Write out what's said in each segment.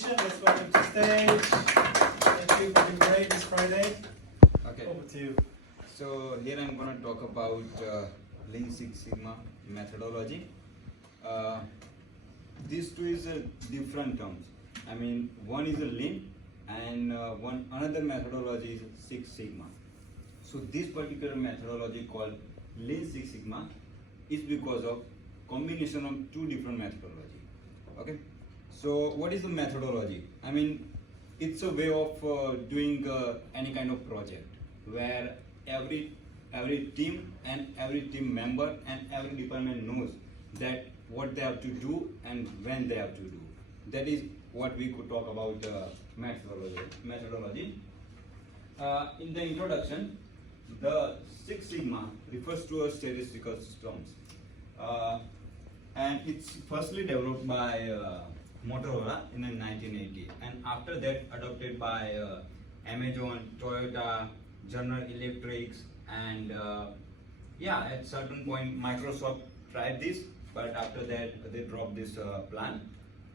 Christian, let's welcome to stage. Thank you for doing great this Friday. Okay, Over to you. so here I'm going to talk about Lean Six Sigma methodology. These two is different terms. I mean, one is a Lean and another methodology is Six Sigma. So this particular methodology called Lean Six Sigma is because of combination of two different methodology. Okay, so what is the methodology? I mean, it's a way of doing any kind of project where every team and every team member and every department knows that what they have to do and when they have to do. That is what we could talk about methodology. In the introduction, the Six Sigma refers to a statistical systems, and it's firstly developed by Motorola in the 1980, and after that adopted by Amazon, Toyota, General Electrics, and at certain point Microsoft tried this, but after that they dropped this plan.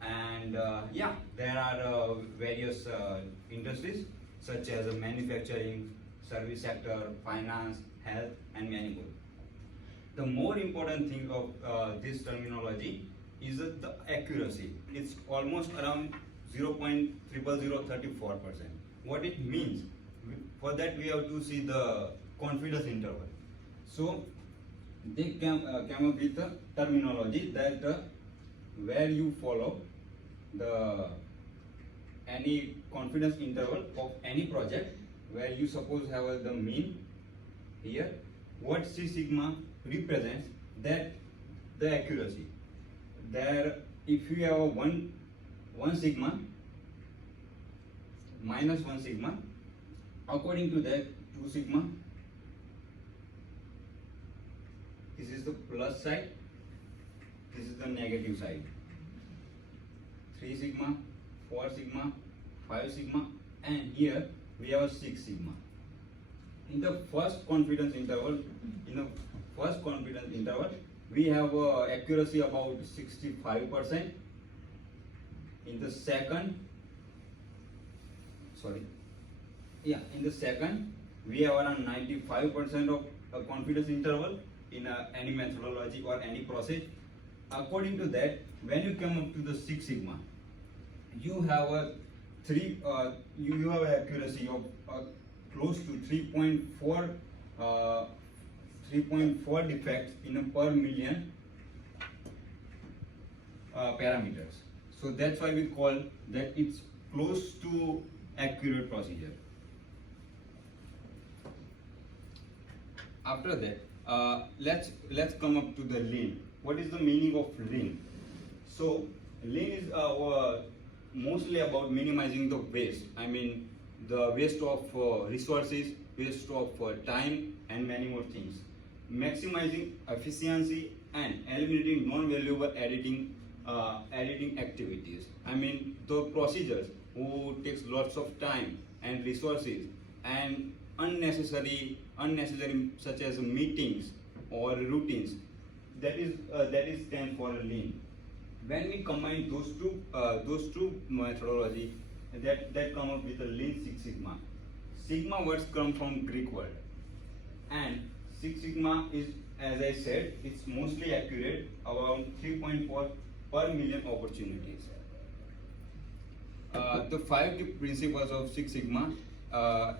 And there are various industries such as manufacturing, service sector, finance, health, and many more. The more important thing of this terminology is the accuracy. It's almost around 0.00034%. What it means, for that we have to see the confidence interval. So they came up with the terminology that where you follow the any confidence interval of any project, where you suppose have the mean here, what C sigma represents that the accuracy. There, if you have one sigma minus 1 sigma, according to that 2 sigma, this is the plus side, this is the negative side. 3 sigma, 4 sigma, 5 sigma, and here we have a 6 sigma. In the first confidence interval, we have accuracy about 65%. In the second, we have around 95% of confidence interval in any methodology or any process. According to that, when you come up to the 6 sigma, you have a you have accuracy of close to 3.4 defects in a per million parameters. So that's why we call that it's close to accurate procedure. After that, let's come up to the Lean. What is the meaning of Lean? So Lean is mostly about minimizing the waste. I mean, the waste of resources, waste of time, and many more things. Maximizing efficiency and eliminating non-valuable editing activities. I mean, the procedures who takes lots of time and resources and unnecessary such as meetings or routines. That is stand for Lean. When we combine those two methodology, that come up with a Lean Six Sigma. Sigma words come from Greek word, and Six Sigma is, as I said, it's mostly accurate, around 3.4 per million opportunities. The 5 key principles of Six Sigma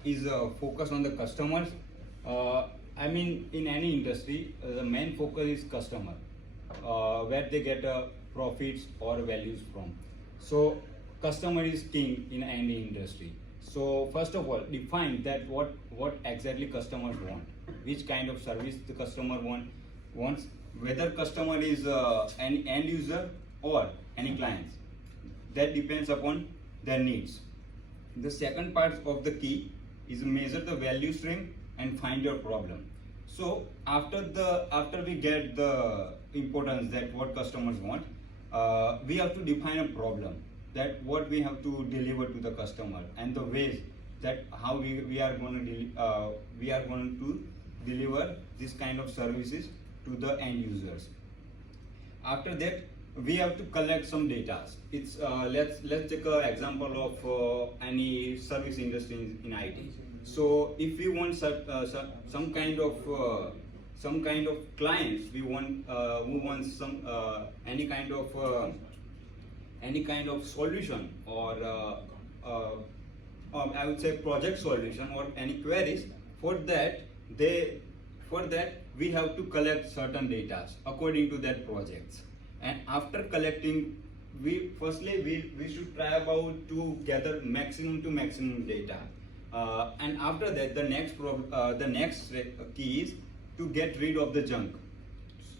is focus on the customers. I mean, in any industry, the main focus is customer, where they get profits or values from. So customer is king in any industry. So first of all, define that what exactly customers want, which kind of service the customer wants, whether customer is an end user or any clients. That depends upon their needs. The second part of the key is measure the value stream and find your problem. So after we get the importance that what customers want, we have to define a problem, that what we have to deliver to the customer, and the ways that how we are going to deliver this kind of services to the end users. After that, we have to collect some data. It's let's take an example of any service industry in IT. So if we want some kind of clients, we want who wants some any kind of solution or I would say project solution or any queries. For that we have to collect certain data according to that projects. And after collecting, we should try about to gather maximum to maximum data. And after that, the next key is to get rid of the junk.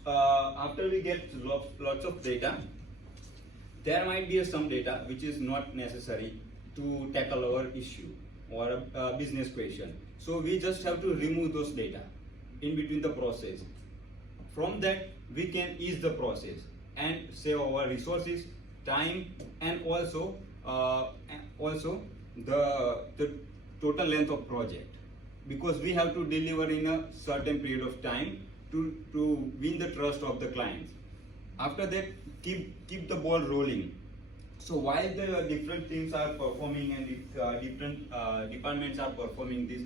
After we get lots of data, there might be some data which is not necessary to tackle our issue or a business question. So we just have to remove those data in between the process. From that, we can ease the process and save our resources, time, and also the total length of project, because we have to deliver in a certain period of time to win the trust of the clients. After that, keep the ball rolling. So while the different teams are performing and different departments are performing this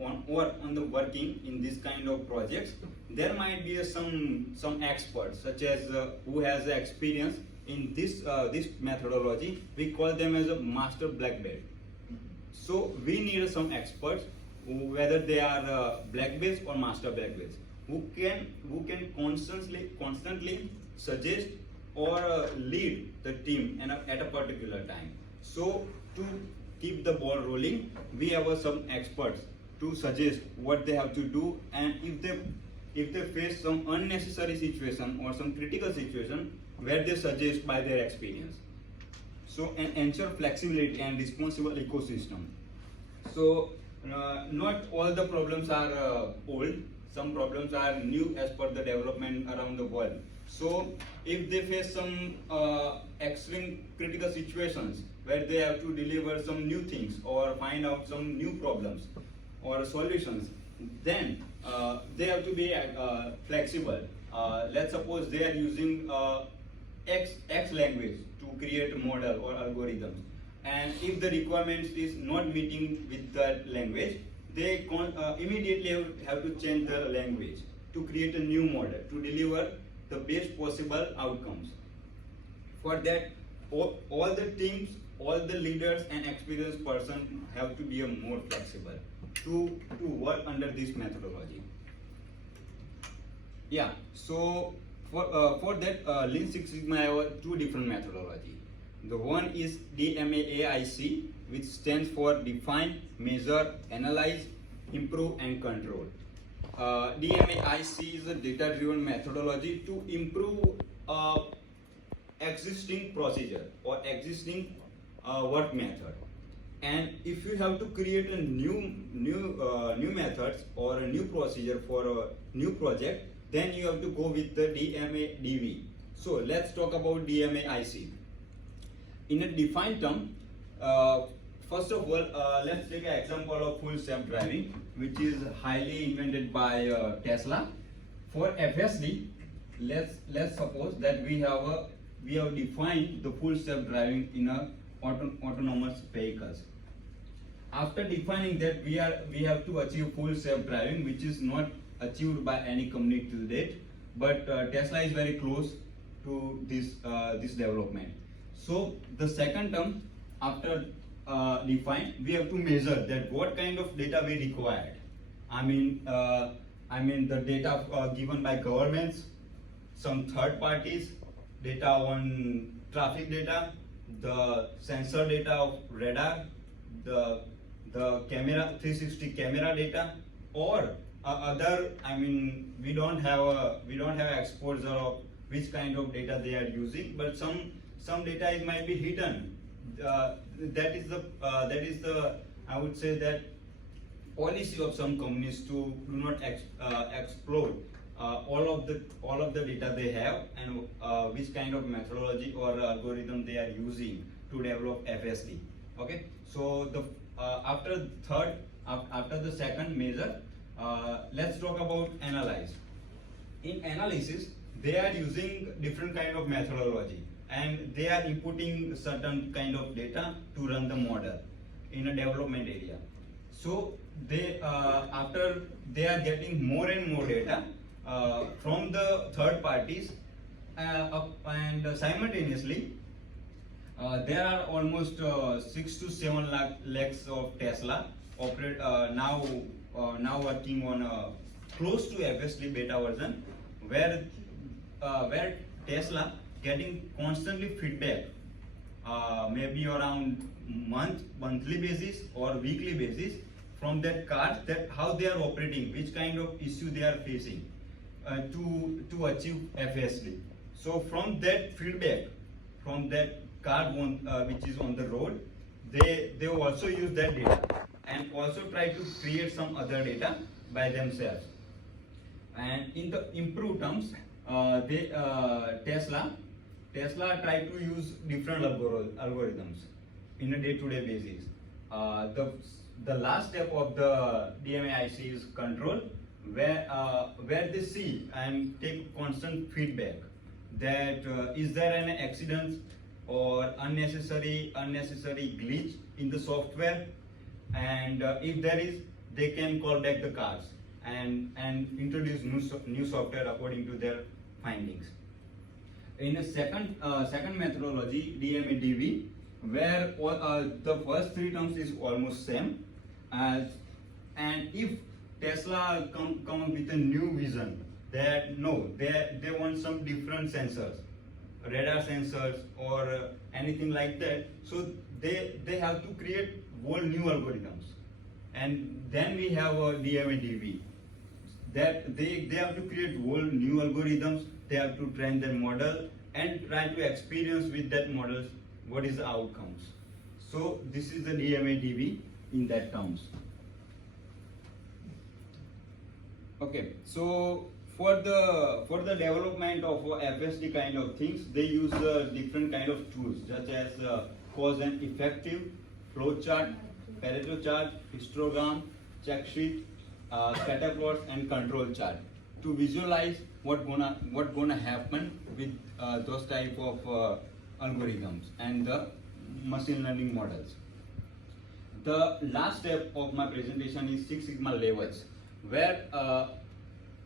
on the working in this kind of projects, there might be some experts such as who has the experience in this methodology. We call them as a master black belt. So we need some experts, whether they are black belts or master black belts, who can constantly suggest or lead the team at a particular time. So to keep the ball rolling, we have some experts to suggest what they have to do, and if they face some unnecessary situation or some critical situation, where they suggest by their experience. So and ensure flexibility and responsible ecosystem. So not all the problems are old. Some problems are new as per the development around the world. So if they face some extreme critical situations where they have to deliver some new things or find out some new problems or solutions, then they have to be flexible. Let's suppose they are using X language to create a model or algorithms, and if the requirements is not meeting with that language, they immediately have to change the language to create a new model to deliver the best possible outcomes. For that, all the teams, all the leaders and experienced person have to be more flexible to work under this methodology. Yeah, so for that, Lean Six Sigma have two different methodology. The one is DMAIC, which stands for Define, Measure, Analyze, Improve, and Control. DMAIC is a data-driven methodology to improve existing procedure or existing work method. And if you have to create a new methods or a new procedure for a new project, then you have to go with the DMADV. So let's talk about DMAIC. In a defined term, first of all, let's take an example of full self-driving, which is highly invented by Tesla. For FSD, let's suppose that we have defined the full self-driving in a autonomous vehicles. After defining that, we have to achieve full self-driving, which is not achieved by any company till date, but Tesla is very close to this development. So the second term, after defined, we have to measure that what kind of data we required. I mean the data given by governments, some third parties, data on traffic data, the sensor data of radar, the camera 360 camera data, or other. I mean, we don't have exposure of which kind of data they are using, but some data might be hidden. That is the I would say that policy of some companies to do not explode all of the data they have, and which kind of methodology or algorithm they are using to develop FSD. Okay, so after the second measure, let's talk about analyze. In analysis, they are using different kind of methodology, and they are inputting certain kind of data to run the model in a development area. So they after they are getting more and more data from the third parties, and simultaneously there are almost 6 to 7 lakhs of Tesla operate now working on a close to FSD beta version, where Tesla getting constantly feedback, maybe around monthly basis or weekly basis from that cars, that how they are operating, which kind of issue they are facing to achieve FSD. So from that feedback, from that car which is on the road, they also use that data and also try to create some other data by themselves. And in the improved terms, Tesla try to use different algorithms in a day-to-day basis. The last step of the DMA-IC is control, where they see and take constant feedback that is there an accident or unnecessary glitch in the software, and if there is, they can call back the cars and introduce new software according to their findings. In a second methodology, DMA-DV, where the first 3 terms is almost same, and if Tesla come with a new vision that no, they want some different sensors, radar sensors or anything like that, so they have to create whole new algorithms, and then we have a DMA-DV, that they have to create whole new algorithms. They have to train their model and try to experience with that models what is the outcomes. So this is the DMA-DV in that terms. Okay, so for the development of FSD kind of things, they use different kind of tools such as cause and effective, flowchart, Pareto chart, histogram, check sheet, scatter plots, and control chart to visualize what gonna happen with those type of algorithms and the machine learning models. The last step of my presentation is Six Sigma levels, where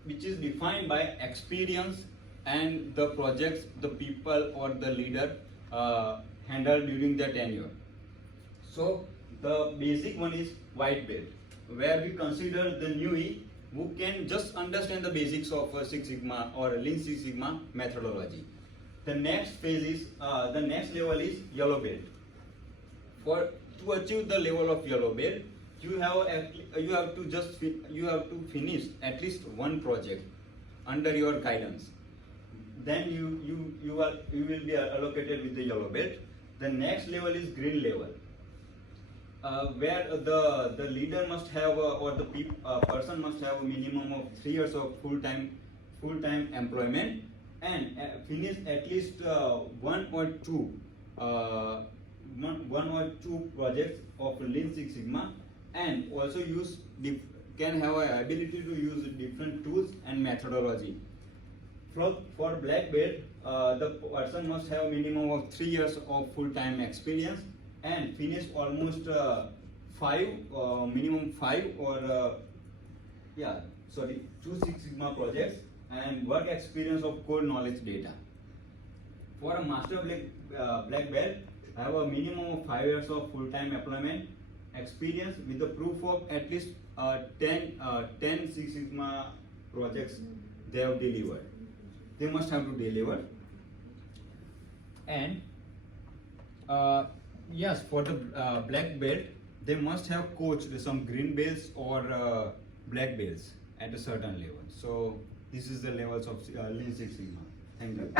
which is defined by experience and the projects the people or the leader handle during their tenure. So the basic one is white belt, where we consider the newbie who can just understand the basics of Six Sigma or Lean Six Sigma methodology. The next phase is the next level is yellow belt. To achieve the level of yellow belt, you have to finish at least one project under your guidance. Then you will be allocated with the yellow belt. The next level is green level, where the leader must have or the person must have a minimum of 3 years of full-time employment and finish at least one or two projects of Lean Six Sigma, and also can have a ability to use different tools and methodology. For black belt, the person must have a minimum of 3 years of full-time experience and finish almost minimum 5 or 2 Six Sigma projects and work experience of core knowledge data. For a master black belt, have a minimum of 5 years of full-time employment experience with the proof of at least 10 Six Sigma projects they have delivered. They must have to deliver. And yes, for the black belt, they must have coached some green belts or black belts at a certain level. So this is the levels of Lean Six Sigma. Thank you.